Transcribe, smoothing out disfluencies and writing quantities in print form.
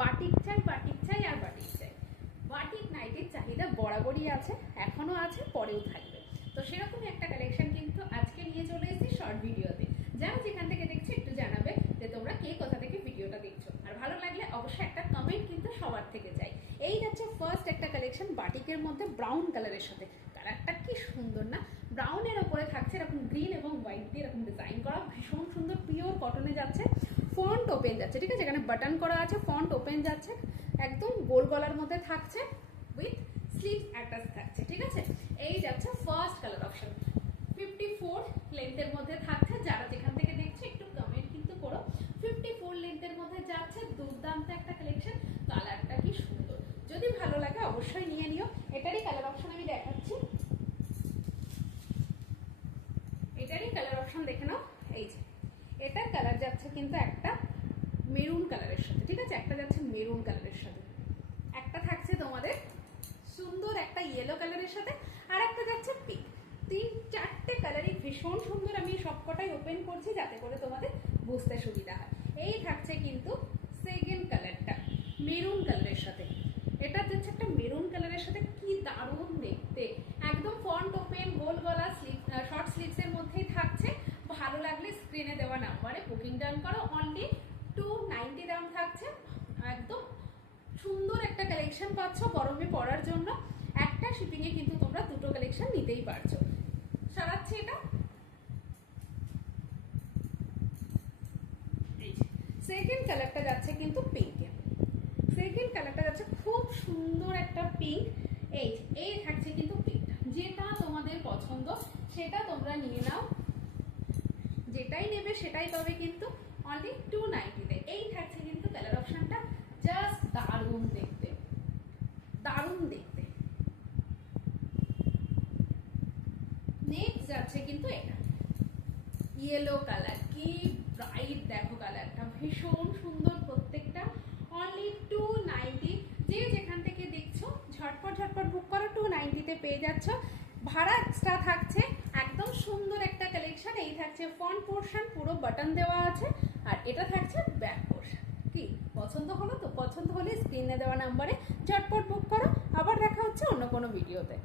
Batik চাই batik চাই আর batik চাই। বাটিক নাইটির চাহিদা বরাবরই আছে, এখনো আছে, পরেও থাকবে। তো সেরকমই একটা কালেকশন কিন্তু আজকে নিয়ে চলে এসেছি শর্ট ভিডিওতে। যারা যেখান থেকে দেখছো একটু জানাবে যে তোমরা কে কোথা থেকে ভিডিওটা দেখছো, আর ভালো লাগলে অবশ্যই একটা কমেন্ট কিন্তু সবার থেকে চাই। এই যাচ্ছে ফার্স্ট একটা কালেকশন বাটিকের মধ্যে ব্রাউন কালারের সাথে। কালারটা কি সুন্দর না, ব্রাউনের ওপরে থাকছে এরকম গ্রিন এবং হোয়াইট দিয়ে এরকম ডিজাইন করা, ভীষণ সুন্দর পিওর কটনে যাচ্ছে। ফন্ট ওপেন যাচ্ছে, ঠিক আছে, এখানে বাটন করা আছে, ফন্ট ওপেন যাচ্ছে, একদম গোল গলার মধ্যে থাকছে, উইথ স্লিভ অ্যাটাচ থাকছে, ঠিক আছে। এই যাচ্ছে ফার্স্ট কালার অপশন, 54 লেন্থের মধ্যে থাকছে। যারা যেখান থেকে দেখছে একটু কমেন্ট কিন্তু করো। 54 লেন্থের মধ্যে যাচ্ছে, দুর্দান্ত একটা কালেকশন। কালারটা কি সুন্দর, যদি ভালো লাগে অবশ্যই নিয়ে নিও। এটারই কালার অপশন আমি দেখাচ্ছি, এটারই কালার অপশন দেখে নাও। এই যে এটার কালার যাচ্ছে কিন্তু একটা মেরুন কালারের সাথে, ঠিক আছে, একটা যাচ্ছে মেরুন কালারের সাথে, একটা থাকছে তোমাদের সুন্দর একটা ইয়েলো কালারের সাথে, আর একটা যাচ্ছে পিঙ্ক। তিন চারটে কালারই ভীষণ সুন্দর। আমি সবকটাই ওপেন করছি যাতে করে তোমাদের বুঝতে সুবিধা হয়। এই থাকছে কিন্তু সেকেন্ড কালারটা মেরুন কালারের সাথে, এটা যাচ্ছে একটা মেরুন কালারের সাথে, কি দারুণ দেখতে, একদম ফন্ট ওপেন, গোল গলা, স্লিভ শর্ট স্লিভসের মধ্যেই থাকছে। ভালো লাগলে স্ক্রিনে দেওয়া নাম্বারে বুকিং ডান করো। অনলি 290 দাম থাকছে। একদম সুন্দর একটা কালেকশন পাচ্ছ গরমে পরার জন্য। একটা শিপিংয়ে কিন্তু তোমরা দুটো কালেকশন নিতেই পারছো। সারাচ্ছে এটা সেকেন্ড কালারটা যাচ্ছে কিন্তু পিঙ্কে, সেকেন্ড কালারটা যাচ্ছে খুব সুন্দর একটা পিঙ্ক। এই থাকছে কিন্তু পিঙ্কটা, যেটা তোমাদের পছন্দ সেটা তোমরা নিয়ে নাও, যেটাই নেবে সেটাই পাবে কিন্তু অনলি 290-তে। এই থাকছে কিন্তু কালার অপশনটা, জাস্ট দারুণ দেখতে, দারুণ দেখতে। নেক্সট যাচ্ছে কিন্তু এটা ইয়েলো কালার, কি ব্রাইট দেখো কালারটা, ভীষণ সুন্দর প্রত্যেকটা। অনলি 290, যে যেখান থেকে দেখছো ঝটপট ঝটপট বুক করো, 290-তে পেয়ে যাচ্ছ। ভাড়া এক্সট্রা থাকছে। একদম সুন্দর একটা কালেকশন। এই থাকছে ফ্রন্ট পোর্শন, পুরো বাটন দেওয়া আছে, আর এটা থাকছে ব্যাক পোর্শন। কি পছন্দ হলো? তো পছন্দ হলে স্ক্রিনে দেওয়া নাম্বারে ঝটপট বুক করো। আবার দেখা হচ্ছে অন্য কোনো ভিডিওতে।